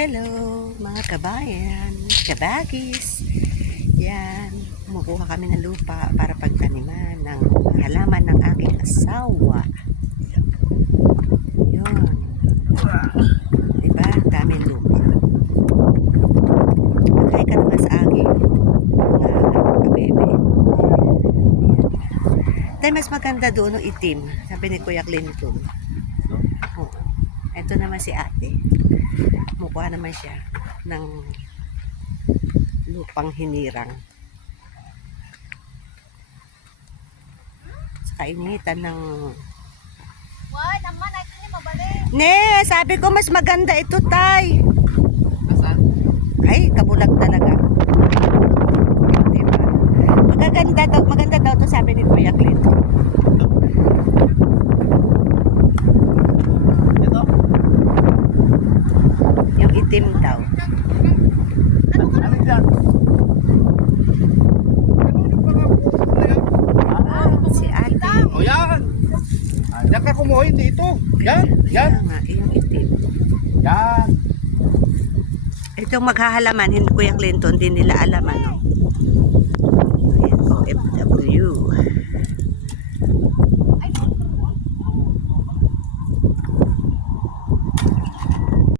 Hello mga kabayan, kabagis. Yan, kumukuha kami ng lupa para pagtaniman ng halaman ng aking asawa. Yun. Diba? Daming lupa. Magkaya ka naman sa aking kabebe. Dahil mas maganda doon ng itim, sabi ni Kuya Clinton. Oh. Ito naman si ate. Mukha naman siya ng lupang hinirang. Sa kainitan ng... Why? Naman, ito niya mabalik. Ne, sabi ko mas maganda ito, tay. Asan? Ay, kabulag talaga. Diba? Maganda daw to sabi ni Kuya Clinton. Ito? Yung itim daw. Ano dyan? Si ate. O yan! Yan ka kumuhin dito. Yan, yan. Kaya nga, yung itim. Yan. Itong maghahalaman, hindi Kuya Clinton, din nila alam ano.